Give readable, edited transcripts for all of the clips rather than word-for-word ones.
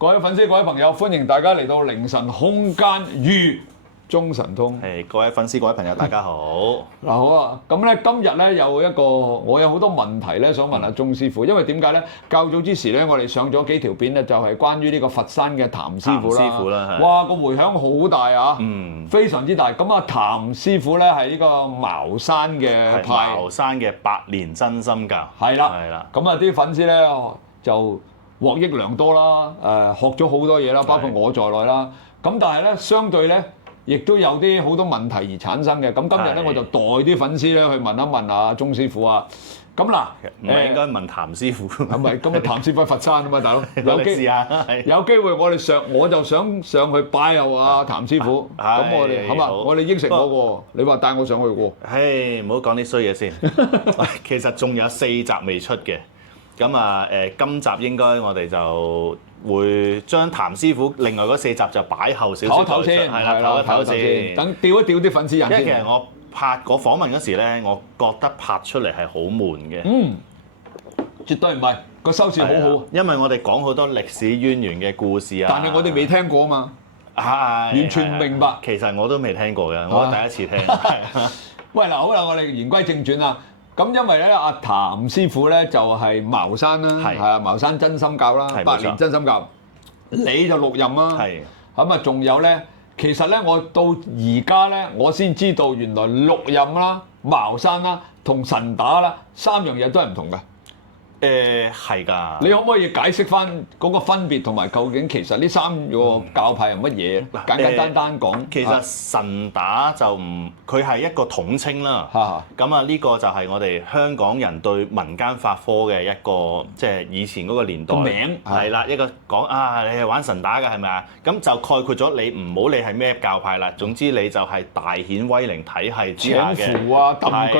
各位粉絲、各位朋友，歡迎大家嚟到凌晨空間與中神通。各位粉絲、各位朋友，大家好。嗱好啊，咁咧今日咧有一個，我有好多問題咧想問阿鐘師傅，因為點解咧？較早之時咧，我哋上咗幾條片咧，就係關於呢個佛山嘅譚師傅啦。哇，個迴響好大啊！非常之大。咁啊，譚師傅咧係呢個茅山嘅派。茅山嘅百年真心教。係啦。咁啊，啲粉絲咧就獲益良多啦，學咗好多嘢啦，包括我在內啦。咁但係咧，相對咧，亦都有啲好多問題而產生嘅。咁今日咧，我就代啲粉絲咧去問一問阿鐘師傅啊。咁嗱，唔係應該問譚師傅？係咪？咁啊，譚師傅喺佛山啊嘛，大佬。有機啊！有機會我就想上去拜候阿譚師傅。咁我哋好嘛？我哋應承嗰個，你話帶我上去喎。唔好講啲衰嘢先。其實仲有4集未出嘅。咁啊今集應該我哋就會將譚師傅另外嗰4集就擺後少少唞先，係啦，唞一唞先，等吊一吊啲粉絲人先。因為其實我拍嗰訪問嗰時咧，我覺得拍出嚟係好悶嘅。絕對唔係，個收視好好。因為我哋講好多歷史淵源嘅故事啊。但係我哋未聽過啊嘛，完全唔明白。其實我都未聽過嘅，我第一次聽。喂嗱，好啦，我哋言歸正傳啦。咁因為咧，阿譚師傅咧就係茅山啦，係啊，茅山真心教啦，百年真心教，你就6任啦，係咁啊，仲有咧，其實咧，我到而家咧，我先知道原來6任啦、茅山啦同神打啦3樣嘢都係唔同嘅。係㗎。你可唔可以解釋翻嗰個分別同埋究竟其實呢3個教派係乜嘢咧？簡簡單講。其實神打就唔，佢係一個統稱啦。咁啊，呢個就係我哋香港人對民間法科嘅一個，即係以前嗰個年代名係啦，一個講啊，你係玩神打㗎係咪啊？咁就概括咗你唔好理係咩教派啦，總之你就係大顯威靈體系之下嘅。搶符啊、揼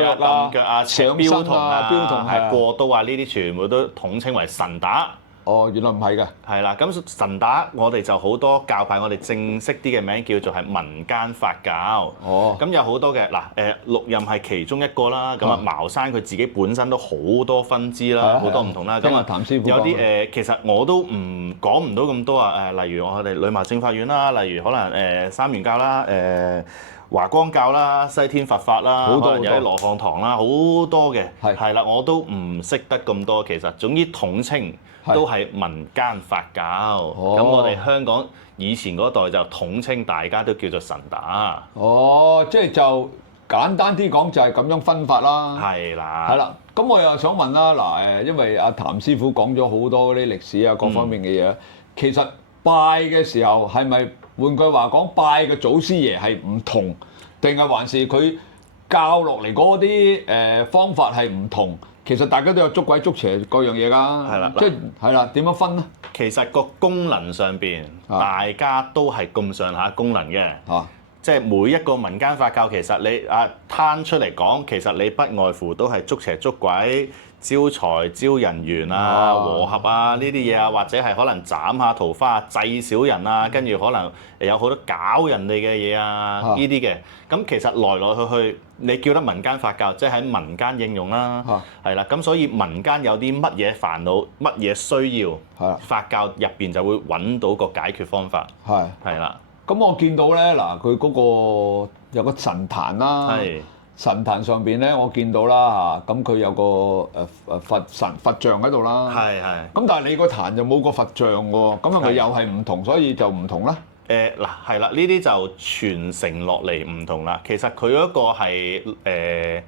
腳啊、搶標童啊、係過刀啊，呢啲全部都統稱為神打。哦，原來唔係嘅。係啦，咁神打我哋就好多教派，我哋正式啲嘅名叫做係民間法教。咁有好多嘅嗱6任係其中一個啦。咁啊茅山佢自己本身都好多分支啦，好多唔同啦。咁啊譚師傅有啲其實我都講唔到咁多啊。例如我哋女茅正法院啦，例如可能三元教啦，華光教啦、西天佛法啦，可能有啲羅漢堂啦，好多嘅係啦，我都唔識得咁多。其實總之統稱都係民間法教。咁我哋香港以前嗰代就統稱大家都叫做神打。即係就簡單啲講就係咁樣分法啦。係啦。係啦，咁我又想問啦，嗱因為阿譚師傅講咗好多嗰啲歷史啊各方面嘅嘢，其實拜嘅時候係咪？換句話講，拜嘅祖師爺係唔同，定係還是佢教落嚟嗰啲方法係唔同？其實大家都有捉鬼捉邪各樣嘢㗎，係啦，即係係啦，點樣分咧？其實個功能上邊，大家都係咁上下功能嘅，即係每一個民間法教，其實你攤出嚟講，其實你不外乎都係捉邪捉鬼。招財招人緣啊、和合啊呢啲嘢啊，或者係可能斬下桃花啊、祭小人啊，跟住可能有好多搞人哋嘅嘢啊呢啲嘅。咁其實來來去去，你叫得民間法教，即係喺民間應用啦，係啦。咁所以民間有啲乜嘢煩惱、乜嘢需要，法教入邊就會揾到個解決方法。係啦。咁我見到咧嗱，佢嗰個有個神壇啦。神壇上邊咧，我見到啦嚇，咁佢有個佛像喺度啦。咁但係你個壇就冇個佛像喎，咁係咪又係唔同，所以就唔同咧？嗱係啦，呢啲就傳承落嚟唔同啦。其實佢嗰個係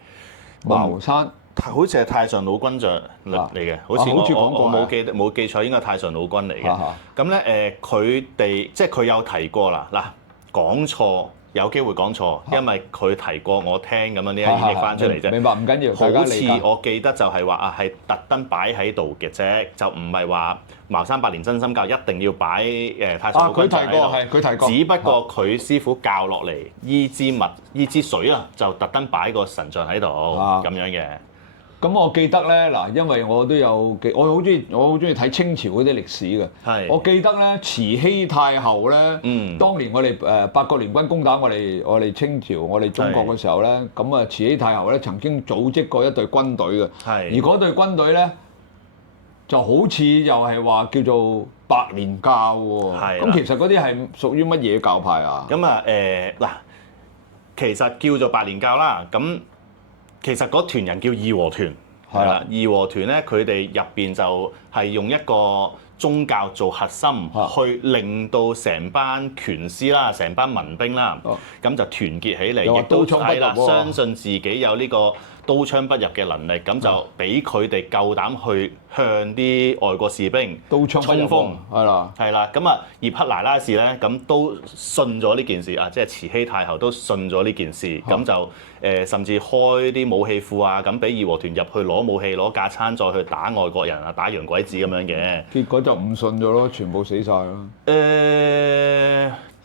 茅山，好似係太上老君像嚟嘅，好似我冇記錯，應該係太上老君嚟嘅。咁咧佢哋即係佢有提過啦。嗱講錯。有機會講錯，因為佢提過我聽咁樣呢一演繹翻出嚟啫。明白，唔緊要。好似我記得就係話係特登擺喺度嘅啫，就唔係話茅山百年真心教一定要擺太上老君像喺度。佢提過。只不過佢師傅教落嚟依支水啊，就特登擺個神像喺度咁樣嘅。咁我記得咧嗱，因為我都有我好中意睇清朝嗰啲歷史嘅。我記得咧慈禧太后咧，當年我哋八國聯軍攻打我哋清朝我哋中國嘅時候咧，咁啊慈禧太后咧曾經組織過一隊軍隊嘅。而嗰隊軍隊咧就好似又係話叫做白蓮教喎。咁其實嗰啲係屬於乜嘢教派啊？咁啊嗱，其實叫做白蓮教啦。咁其實嗰團人叫義和團。係啦，義和團咧，佢哋入邊就係用一個宗教做核心，去令到成班拳師啦、成班民兵啦，咁就團結起嚟，亦都係啦，相信自己有呢個刀槍不入嘅能力，咁就俾佢哋夠膽去向啲外國士兵刀槍衝鋒，係啦，咁啊葉赫那拉氏咧，咁都信咗呢件事啊，即係慈禧太后都信咗呢件事，咁就甚至開啲武器庫啊，咁俾義和團入去攞武器、攞架撐，再去打外國人啊，打洋鬼子咁樣嘅。結果就唔信咗咯，全部死晒咯。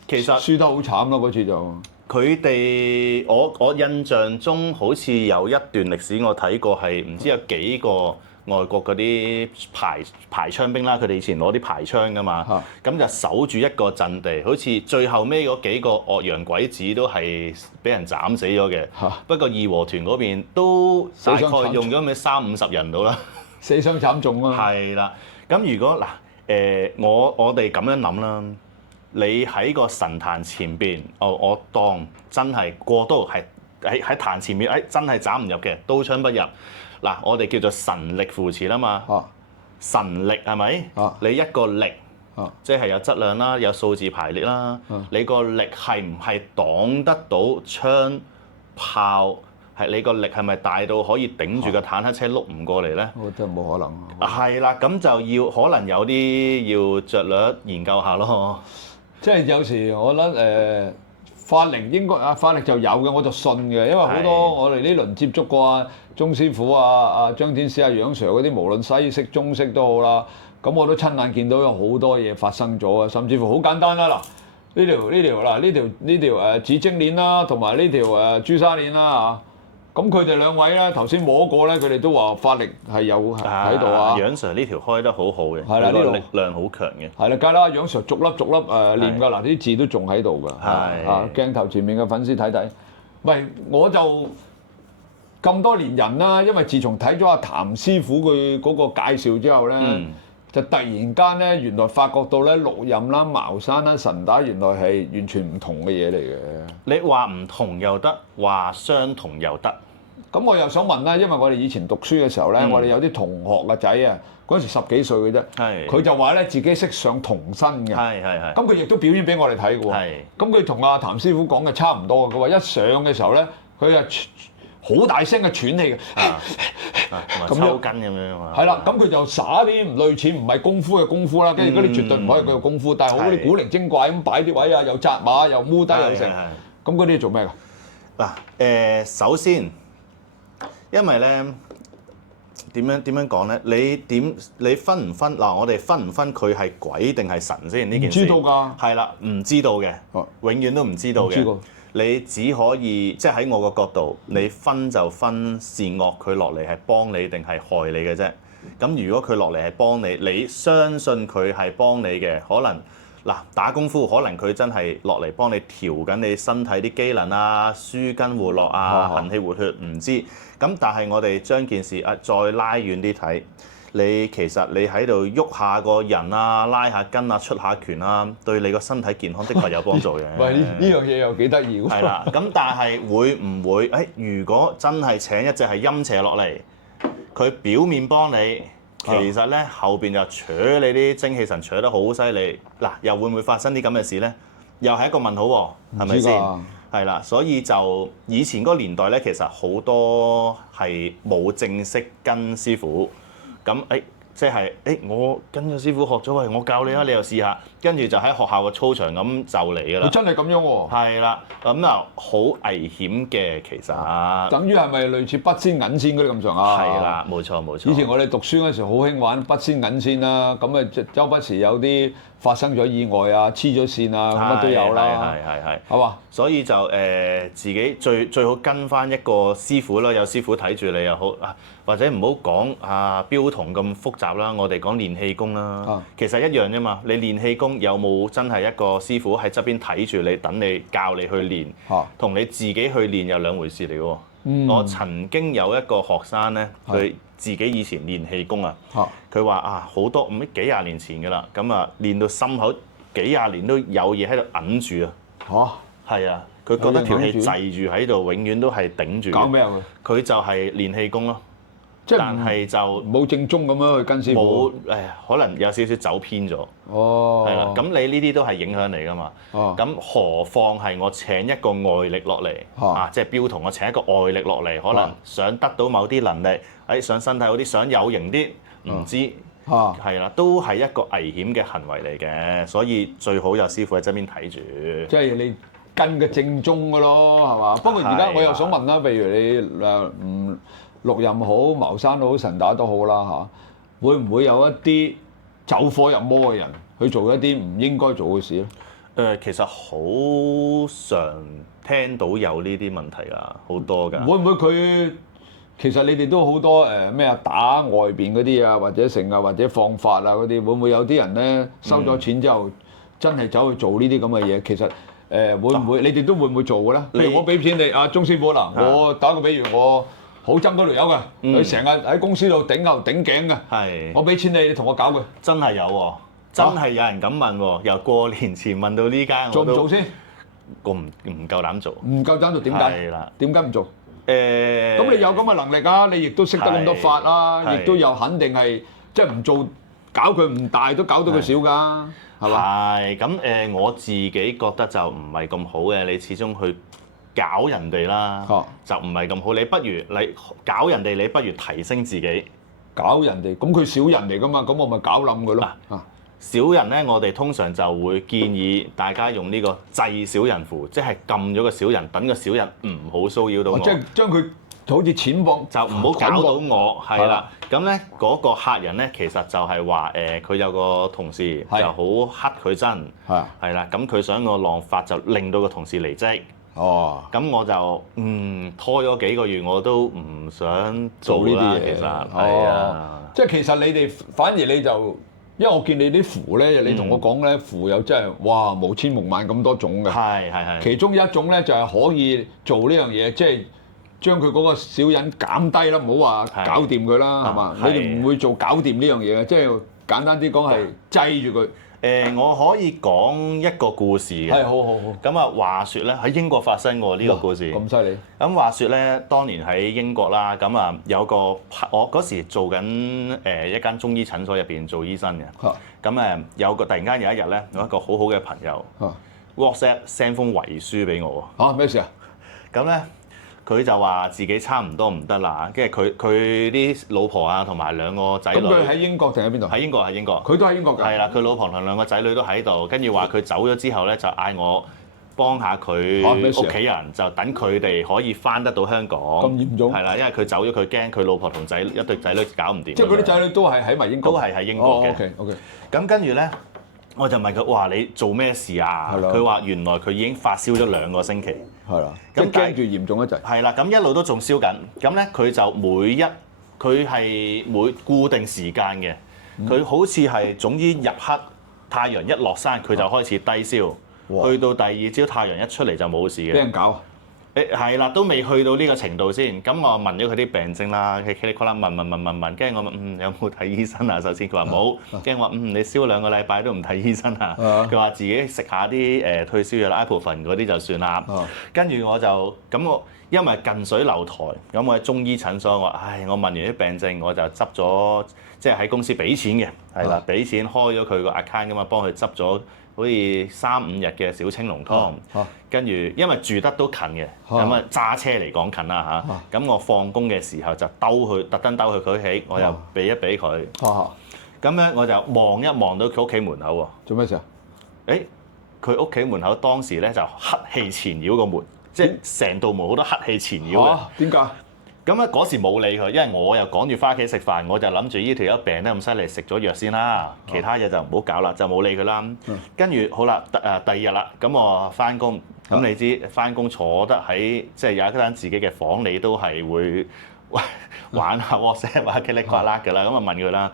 其實輸得好慘咯，嗰次就。佢哋我印象中好似有一段歷史我睇過，係唔知有幾個外國嗰啲排槍兵啦，佢哋以前攞啲排槍噶嘛，咁就守住一個陣地，好似最後尾嗰幾個岳陽鬼子都係俾人斬死咗嘅。不過義和團嗰邊都大概用咗咩30-50人到啦，死傷慘重啊。係啦，咁如果嗱我哋咁樣諗啦。你喺個神壇前邊，我當真係過刀係喺壇前面，真係斬唔入嘅，刀槍不入。嗱，我哋叫做神力扶持啦嘛。神力係咪？你一個力，即係有質量啦，有數字排列啦。你個力係唔係擋得到槍炮？係你個力係咪大到可以頂住個坦克車碌唔過嚟咧？我真係冇可能。係啦，咁就要可能有啲要著略研究下咯。即係有時我覺得法力應該法力就有嘅，我就信嘅，因為好多我哋呢輪接觸過啊，鐘師傅啊、張天師啊、楊 Sir 嗰啲，無論西式、中式都好啦，咁我都親眼見到有好多嘢發生咗啊，甚至乎好簡單啦，嗱呢條紫晶鏈啦，同埋呢條朱砂鏈啦嚇。咁佢哋兩位咧，頭先摸過咧，佢哋都話法力係有喺度啊。楊 Sir 呢條開得好好嘅，係啦，呢個力量好強嘅。係啦，梗啦，楊 Sir 逐粒唸㗎，嗱啲字都仲喺度㗎。係鏡頭前面嘅粉絲睇睇。喂，我就咁多年人啦，因為自從睇咗阿譚師傅佢嗰個介紹之後咧，就突然間咧，原來發覺到咧，六壬啦、茅山啦、神打原來係完全唔同嘅嘢嚟嘅。你話唔同又得，話相同又得。咁我又想問啦，因為我哋以前讀書嘅時候咧，我哋有啲同學嘅仔啊，嗰陣時10幾歲嘅啫，佢就話咧自己識上童身嘅，咁佢亦都表演俾我哋睇嘅喎。咁佢同阿譚師傅講嘅差唔多，佢話一上嘅時候咧，佢係好大聲嘅喘氣嘅，咁抽筋咁樣啊。係啦，咁佢就耍啲類似唔係功夫嘅功夫啦，跟住嗰啲絕對唔可以叫做功夫，但係好啲古靈精怪咁擺啲位啊，又紮馬又烏低又成，咁嗰啲做咩㗎？嗱首先。因為咧點樣講咧？你分唔分嗱？我哋分唔分佢係鬼定係神先呢件事？唔知道㗎。係啦，唔知道嘅，永遠都唔知道嘅。你只可以即係喺我個角度，你分就分善惡，佢落嚟係幫你定係害你嘅啫。咁如果佢落嚟係幫你，你相信佢係幫你嘅，可能。嗱，打功夫可能佢真係落嚟幫你調緊你身體啲機能啊、舒筋活絡啊、行氣活血，唔知。咁但係我哋將件事再拉遠啲睇，你其實你喺度喐下個人啊、拉下筋啊、出下拳啊，對你個身體健康的確有幫助嘅。喂，呢樣嘢又幾得意喎！係啦，咁但係會唔會？如果真係請一隻係陰邪落嚟，佢表面幫你。其實咧後邊就扯你啲精氣神扯得好犀利，嗱又會唔會發生啲咁嘅事咧？又係一個問號喎，係咪先？係啦，所以就以前嗰個年代咧，其實好多係冇正式跟師傅，咁即係我跟咗師傅學咗，喂，我教你啊，你又試下，跟住就喺學校嘅操場咁就嚟㗎啦。真係咁樣喎？係啦，咁啊好危險嘅其實。等於係咪類似筆仙銀仙嗰啲咁上下？係啦，冇錯冇錯。以前我哋讀書嗰時好興玩筆仙銀仙啦，咁啊周不時有啲發生咗意外啊、黐咗線啊，乜都有啦。係嘛？所以就自己最好跟翻一個師傅啦，有師傅睇住你又好啊，或者唔好講標童咁複雜啦，我哋講練氣功啦，其實一樣啫嘛。你練氣功有冇真係一個師傅喺側邊睇住你，等你教你去練，同你自己去練有兩回事嚟喎。我曾經有一個學生咧，佢自己以前練氣功啊，佢話啊好多唔知幾廿年前㗎啦，咁啊練到心口幾廿年都有嘢喺度揞住啊。係啊，佢覺得條氣滯住喺度，永遠都係頂住。搞咩啊佢就係練氣功咯。但係就冇正宗咁樣去跟師傅。冇可能有少少走偏咗。係啦，咁你呢啲都係影響你㗎嘛。咁何況係我請一個外力落嚟即係標同我請一個外力落嚟，可能想得到某啲能力，想身體好啲，想有型啲，唔知係啦，都係一個危險嘅行為嚟嘅，所以最好有師傅喺側邊睇住。即係你跟嘅正宗㗎咯，係嘛？不過而家我又想問啦，譬如你陸任好、茅山好、神打都好啦嚇，會唔會有一啲走火入魔嘅人去做一啲唔應該做嘅事咧？其實好常聽到有呢啲問題啊，好多㗎。會唔會佢其實你哋都好多打外邊嗰啲啊，或者成啊，或者放法啊嗰啲，會唔會有啲人咧收咗錢之後真係走去做呢啲咁嘅嘢？其實會唔會你哋都會唔會做嘅咧？譬如我俾錢你阿鐘師傅嗱，我打個比喻我。好憎嗰條友嘅，佢成日喺公司度頂牛頂頸嘅。我俾錢你，你同我搞佢。真係有喎，真係有人咁問喎。由過年前問到呢家，做唔做先？我唔夠膽做。唔夠膽做點解？係啦。點解唔做？咁你有咁嘅能力啊？你亦都識得咁多法啊？亦都有肯定係即係唔做搞佢唔大都搞到佢少㗎，係嘛？係咁我自己覺得就唔係咁好嘅。你始終去搞人哋啦，就唔係咁好。你不如你搞人哋，你不如提升自己。搞人哋，咁佢小人嚟㗎嘛，咁我咪搞冧佢咯。小人咧，我哋通常就會建議大家用呢個制小人符，即係撳咗個小人，等個小人唔好騷擾到我。即係將佢好似錢綁，就唔好搞到我。係啦，咁咧嗰個客人咧，其實就係話佢有個同事就好乞佢真，係啦，咁佢想個浪法就令到個同事離職。咁我就拖咗幾個月，我都唔想做呢啲嘢。其實係啊，即係其實你哋反而你就，因為我見你啲符咧，你同我講咧，符有真係哇無千無萬咁多種嘅。係。其中一種咧就係可以做呢樣嘢，即係將佢嗰個小人減低啦，唔好話搞掂佢啦，係嘛？你哋唔會做搞掂呢樣嘢嘅，即係簡單啲講係擠住佢。我可以講一個故事嘅。係，好。咁啊，話説咧喺英國發生過呢個故事。咁犀利。咁話説咧，當年喺英國啦，咁啊有個我嗰時做緊一間中醫診所入邊做醫生嘅。咁有個突然間有一日咧，有一個好好嘅朋友 WhatsApp send 封遺書俾我喎。咩事啊？咁咧。佢就話自己差唔多唔得啦，跟住佢啲老婆啊同埋兩個仔女。咁佢喺英國定喺邊度？喺英國。佢都喺英國㗎。係啦，佢老婆同兩個仔女都喺度，跟住話佢走咗之後咧，就嗌我幫下佢屋企人，就等佢哋可以翻得到香港。咁嚴重？係啦，因為佢走咗，佢驚佢老婆同一對仔女搞唔掂。即係嗰啲仔女都係喺埋英國。都係喺英國嘅。OK。咁跟住咧，我就問佢：哇，你做咩事啊？佢話原來佢已經發燒咗2個星期。係啦，咁驚住嚴重一陣。係啦，咁一路都仲燒緊。咁咧佢就佢係每固定時間嘅。佢好似係總之入黑，太陽一落山佢就開始低燒，去到第二朝太陽一出嚟就冇事嘅。俾人搞？係啦，都未去到呢個程度先。咁我問咗佢啲病徵啦，佢噼里啪啦問，跟住我問有冇睇醫生啊？首先佢話冇，跟住我話你燒2個禮拜都唔睇醫生啊？佢話自己食下啲退燒藥啦，ibuprofen嗰啲就算啦。跟住我就咁因為近水樓台，咁我喺中醫診所，我問完啲病症，我就執咗，即係喺公司俾錢嘅，係啦，俾錢開咗佢個 account 㗎嘛，幫佢執咗好似3-5日嘅小青龍湯，跟住因為住得都近嘅，咁揸車嚟講近啦嚇，咁我放工嘅時候就特登兜去佢屋企，我又俾一俾佢，咁咧我就望一望到佢屋企門口喎。做咩事啊？佢屋企門口當時咧就黑氣纏繞個門，即係成道門好多黑氣纏繞嘅。點解？咁咧嗰時冇理佢，因為我又趕住翻屋企食飯，我就諗住呢條友病得咁犀利，食咗藥先啦，其他嘢就唔好搞啦，就冇理佢啦。跟住好啦，第二日啦，咁我翻工，咁你知翻工坐得喺即係有一間自己嘅房，你都係會玩下 WhatsApp 啊，噼里呱啦㗎啦，咁啊問佢啦。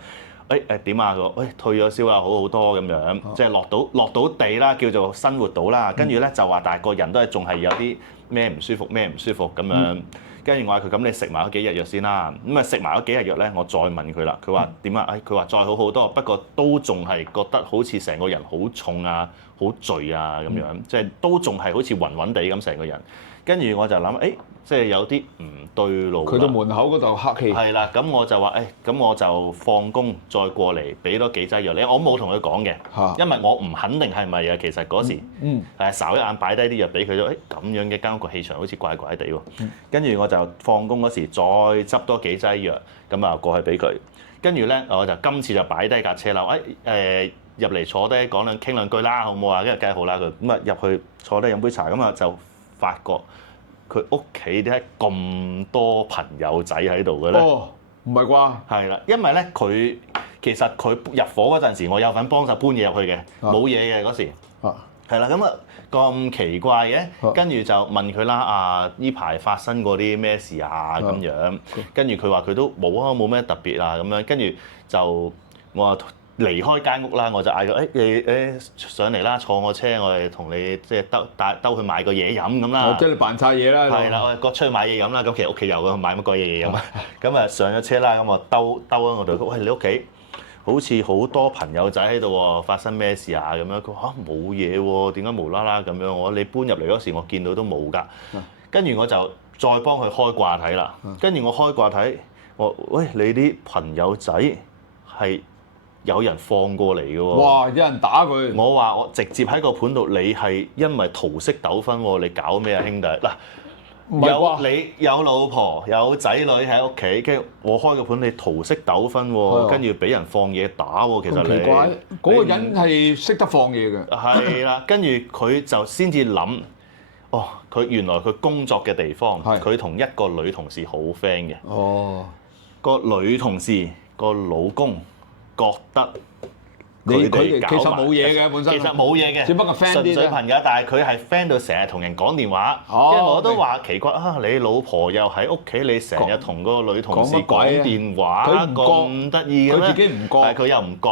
點啊？佢話退咗燒啦，好好多咁樣，即係落到地啦，叫做生活到啦。跟住咧就話，但係個人都係仲係有啲咩唔舒服咁樣。跟住我話佢咁你食埋嗰幾日藥先啦。咁啊食埋嗰幾日藥咧，我再問佢啦。佢話點啊？佢話再好好多，不過都仲係覺得好似成個人好重啊、好攰啊咁樣，即係都仲係好似暈暈地咁成個人。跟住我就諗，即係有啲唔對路。佢到門口嗰度黑氣。係啦，咁我就話，咁我就放工再過嚟，俾多幾劑藥你。我冇同佢講嘅，因為我唔肯定係咪啊。其實嗰時係睄一眼擺低啲藥俾佢咗，咁樣嘅間屋個氣場好似怪怪地喎。跟住我就放工嗰時再執多幾劑藥，咁啊過去俾佢。跟住咧，我就今次就擺低架車啦。入嚟坐低傾兩句啦，好唔好啊？跟住梗係好啦，佢咁啊入去坐低飲杯茶，咁啊就發覺佢屋企點解咁多朋友仔喺度嘅咧？哦，唔係啩？係啦，因為咧其實佢入伙嗰陣時，我有份幫手搬嘢入去嘅，冇嘢嘅嗰時。係啦，咁啊咁奇怪嘅，跟住就問佢啦，呢排發生過啲咩事啊咁樣，跟住佢話佢都冇咩特別啊咁樣，跟住就我話離開間屋啦，我就嗌佢你上嚟啦，坐我車，我哋同你即係兜去買個嘢飲咁啦。即係你扮晒嘢啦。係啦，我哋各出去買嘢飲啦。咁其實屋企有嘅，買乜鬼嘢飲啊？咁啊上咗車啦，咁我兜喺我度，喂，你屋企好似好多朋友仔喺度喎，發生咩事啊？咁樣佢話冇嘢喎，點解無啦啦咁樣？我話你搬入嚟嗰時我見到都冇㗎。跟住我就再幫佢開掛睇啦。跟住我開掛睇，我喂，你啲朋友仔係有人放過嚟嘅喎。哇！有人打佢。我話我直接喺個盤度，你係因為桃色糾紛喎，你搞咩啊兄弟？嗱，你有老婆有仔女喺屋企，跟住我開個盤，你桃色糾紛喎，跟住俾人放嘢打喎，其實你。奇怪，嗰個人係識得放嘢嘅。係啦，跟住佢就先至諗，佢原來佢工作嘅地方，佢同一個女同事好 friend 嘅。哦。個女同事個老公覺得佢哋其實冇嘢嘅本身，其實冇嘢嘅，只不過 friend 啲純粹朋友，但係佢係 friend 到成日同人講電話，因為我都話奇怪你老婆又喺屋企，你成日同個女同事講電話，咁得意嘅咩？佢自己唔覺，但係佢又唔覺。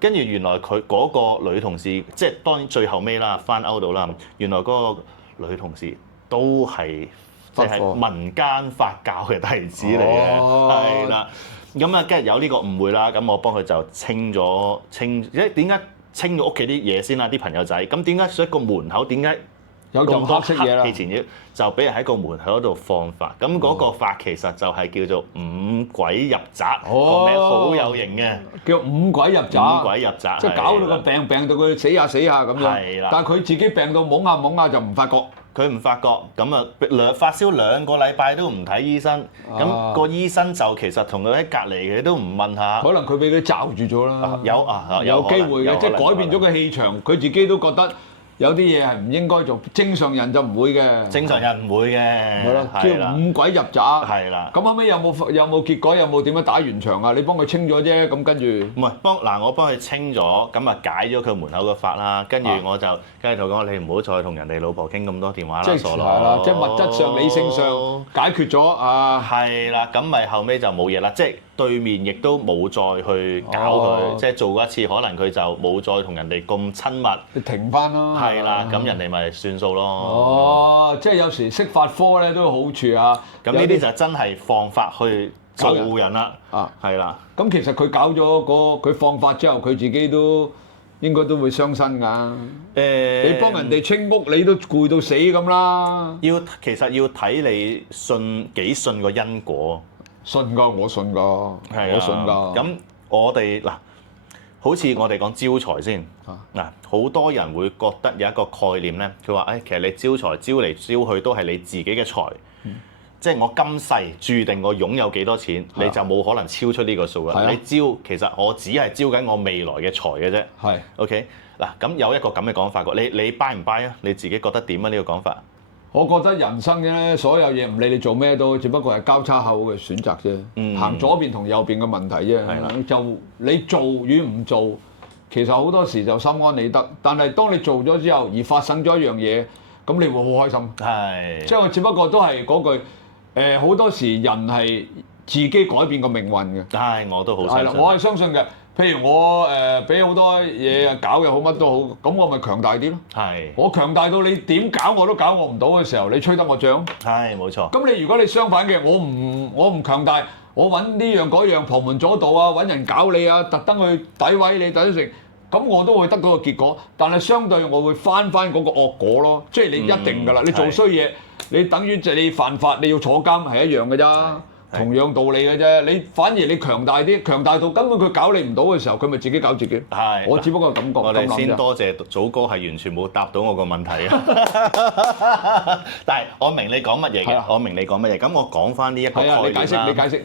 跟住原來佢嗰個女同事，即係當然最後尾啦，翻歐到啦，原來嗰個女同事都係即係民間發教嘅弟子嚟嘅，係啦。咁啊，跟住有呢個誤會啦，咁我幫佢就清，點解清咗屋企啲嘢先啦？啲朋友仔，咁點解所以個門口點解有咁多黑嘢啦？前要就俾人喺個門口度放法，咁嗰個法其實就係叫做五鬼入宅，個名好有型嘅，叫五鬼入宅。五鬼入宅，即係搞到個病到佢死下咁樣。係啦，但係佢自己病到懵下就唔發覺。佢唔發覺，咁啊發燒2個禮拜都唔睇醫生，咁個醫生就其實同佢喺隔離嘅都唔問下。可能佢俾佢罩住咗啦。有機會嘅，即係改變咗個氣場，佢自己都覺得有啲嘢係唔應該做。正常人就唔會嘅。正常人唔會嘅。係啦，叫五鬼入宅。係啦。咁後尾有冇結果？有冇點樣打完場啊？你幫佢清咗啫，咁跟住。唔係我幫佢清咗，咁啊解咗佢門口個法啦。跟住我就跟住同佢講，你唔好再同人哋老婆傾咁多電話啦，傻佬。即係物質上、理性上解決咗啊。係啦，咁咪後尾就冇嘢啦。即係對面亦都冇再去搞佢，即係做過一次，可能佢就冇再同人哋咁親密。你停翻咯。係啦，咁人哋咪算數咯。即係有時識法科咧都有好處啊。咁呢啲就真係放法去做人啦。係啦。咁其實佢搞咗佢放法之後，佢自己都應該都會傷身㗎。你幫人哋清屋，你都攰到死咁啦。其實要睇你幾信個因果。信㗎，我信㗎，我信㗎。咁我哋嗱，好似我哋講招財先嗱，好多人會覺得有一個概念咧，佢話其實你招財招嚟招去都係你自己嘅財，即係我今世註定我擁有幾多錢，你就冇可能超出呢個數㗎。你招其實我只係招緊我未來嘅財嘅啫。係 OK 嗱，咁有一個咁嘅講法㗎，你 buy 唔 buy 啊？你自己覺得點啊？呢個講法？我覺得人生嘅所有嘢唔理你做咩都，只不過係交叉口嘅選擇啫。行左邊同右邊嘅問題啫。就你做與唔做，其實好多時就心安理得。但係當你做咗之後，而發生咗一樣嘢，咁你會好開心。係。即係我只不過都係嗰句，好多時人係自己改變個命運嘅。係，我都好相信。係啦，我係相信嘅。譬如我俾好多嘢搞又好，乜都好，咁我咪強大啲咯。係。我強大到你點搞我都搞我唔到嘅時候，你吹得我漲？係，冇錯。咁如果你相反嘅，我唔強大，我揾呢樣嗰樣旁門左道啊，揾人搞你啊，特登去詆毀你，等成，咁我都會得到個結果。但係相對我會翻嗰個惡果咯，即係你一定㗎啦。你做衰嘢，你等於你犯法，你要坐監係一樣嘅啫。同樣道理嘅啫，你反而你強大啲，強大到根本佢搞你唔到嘅時候，佢咪自己搞自己。係，我只不過感覺。我哋先多謝祖哥係完全冇答到我個問題啊！但係我明你講乜嘢嘅，我明你講乜嘢。咁我講翻呢一個概念啦。你解釋。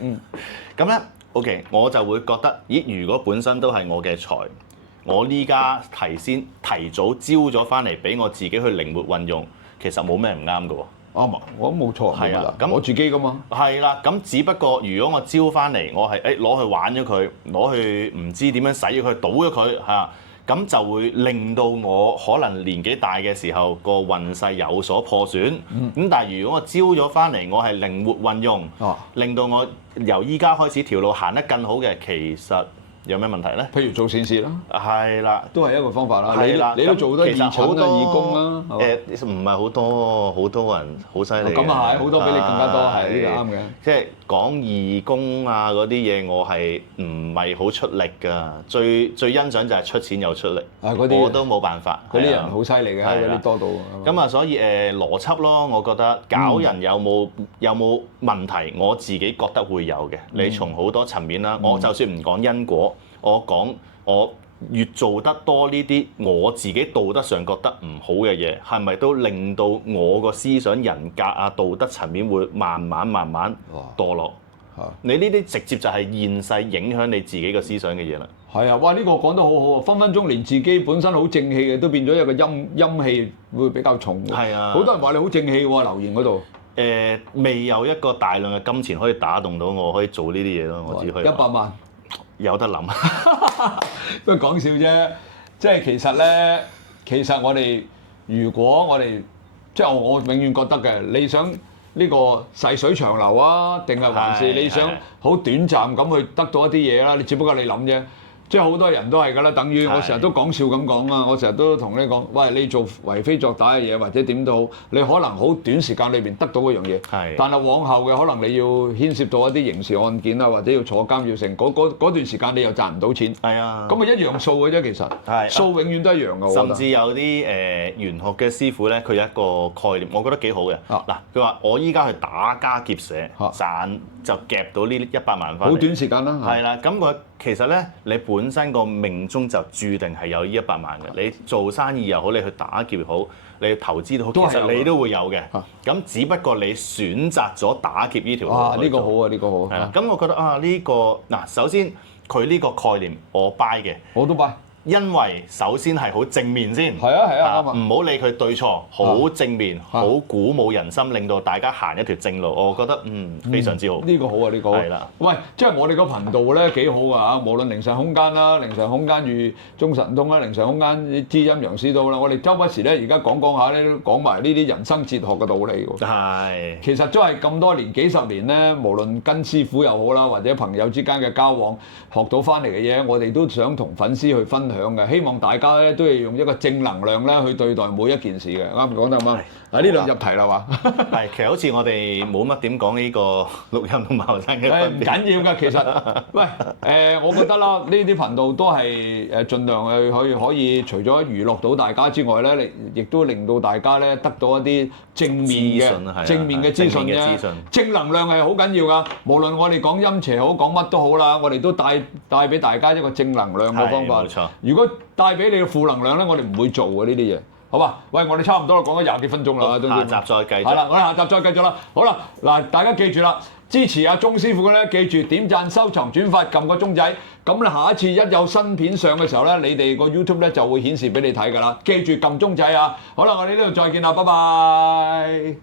咁咧 ，OK， 我就會覺得，咦？如果本身都係我嘅財，我呢家提早招咗翻嚟俾我自己去靈活運用，其實冇咩唔啱嘅喎。啱啊，我冇錯。係啊，咁我自己噶嘛。係啦，咁只不過如果我招翻嚟，我係攞去玩咗佢，攞去唔知點樣使咗佢，賭咗佢嚇，咁就會令到我可能年紀大嘅時候個運勢有所破損。咁但係如果我招咗翻嚟，我係靈活運用，令到我由依家開始條路行得更好嘅，其實有咩問題咧？譬如做善事啦，係啦，都係一個方法啦。係啦，你都做得義診啊、義工啦。唔係好多，好多人好犀利。咁啊係，好多比你更加多，係呢個啱嘅。即係講義工啊嗰啲嘢，我係唔係好出力㗎？最欣賞就係出錢又出力。我都冇辦法。嗰啲人好犀利嘅，嗰啲多到。咁啊，所以邏輯咯，我覺得搞人有冇問題，我自己覺得會有嘅。你從好多層面啦，我就算唔講因果。我講我越做得多呢啲，我自己道德上覺得唔好嘅嘢，係咪都令到我個思想人格啊、道德層面會慢慢墮落？你呢啲直接就係現世影響你自己個思想嘅嘢啦。係啊，哇！呢個講得好好啊，分分鐘連自己本身好正氣嘅都變咗一個陰氣會比較重。係啊，好多人話你好正氣喎，留言嗰度。未有一個大量嘅金錢可以打動到我，可以做呢啲嘢咯。我只可以100萬。有得諗，都係講笑啫。即係其實如果我哋即係我永遠覺得嘅，你想呢個細水長流啊，定係還是你想好短暫咁去得到一啲嘢啦？你只不過你諗啫。即係好多人都係㗎啦，等於我成日都講笑咁講啊！我成日都同你講，喂，你做為非作歹嘅嘢或者點都好，你可能好短時間裏邊得到嗰樣嘢，但係往後嘅可能你要牽涉到一啲刑事案件啊，或者要坐監要成嗰段時間你又賺唔到錢。係啊，咁咪一樣數嘅啫，其實數永遠都一樣㗎。甚至有啲玄學嘅師傅咧，佢有一個概念，我覺得幾好嘅。嗱，佢話我依家去打家劫舍，賺就夾到呢100萬翻嚟。好短時間啦。係啦，咁佢其實咧，你本身個命中就註定係有呢100萬嘅。你做生意又好，你去打劫又好，你投資都好，其實你都會有嘅。咁只不過你選擇咗打劫呢條路。啊，呢個好啊，呢個好。係啦，咁我覺得啊，呢個嗱，首先佢呢個概念我 buy 嘅。我都 buy。因為首先係好正面先，係啊，啱啊，唔好理佢對錯，好正面，好鼓舞人心，令到大家行一條正路，我覺得非常之好。呢個好啊，呢個好。係啦，喂，即係我哋個頻道咧幾好啊嚇，無論靈神空間啦、靈神空間與中神通啦、靈神空間知陰陽師都啦，我哋周不時咧而家講下咧，講埋呢啲人生哲學嘅道理喎。係。其實都係咁多年幾十年咧，無論跟師傅又好啦，或者朋友之間嘅交往，學到翻嚟嘅嘢，我哋都想同粉絲去分享嘅，希望大家咧都要用一個正能量咧去對待每一件事嘅，啱唔講得啱？啊，呢度入題啦嘛。係，其實好似我哋冇乜點講呢個錄音同茅山嘅分別。唔緊要㗎，其實，喂，我覺得啦，呢啲頻道都係盡量可以除咗娛樂到大家之外咧，亦都令到大家咧得到一啲正面嘅資訊啫。正能量係好緊要㗎，無論我哋講陰邪好，講乜都好啦，我哋都帶俾大家一個正能量嘅方法。冇錯。如果帶俾你嘅負能量咧，我哋唔會做嘅呢啲嘢。好吧，喂，我哋差唔多啦，講咗20幾分鐘啦，下集再繼續。係啦，我哋下集再繼續啦。好啦，嗱，大家記住啦，支持阿鐘師傅嘅咧，記住點讚、收藏、轉發，撳個鐘仔。咁咧，下一次一有新片上嘅時候咧，你哋個 YouTube 咧就會顯示俾你睇㗎啦。記住撳鐘仔啊！好啦，我哋呢度再見啦，拜拜。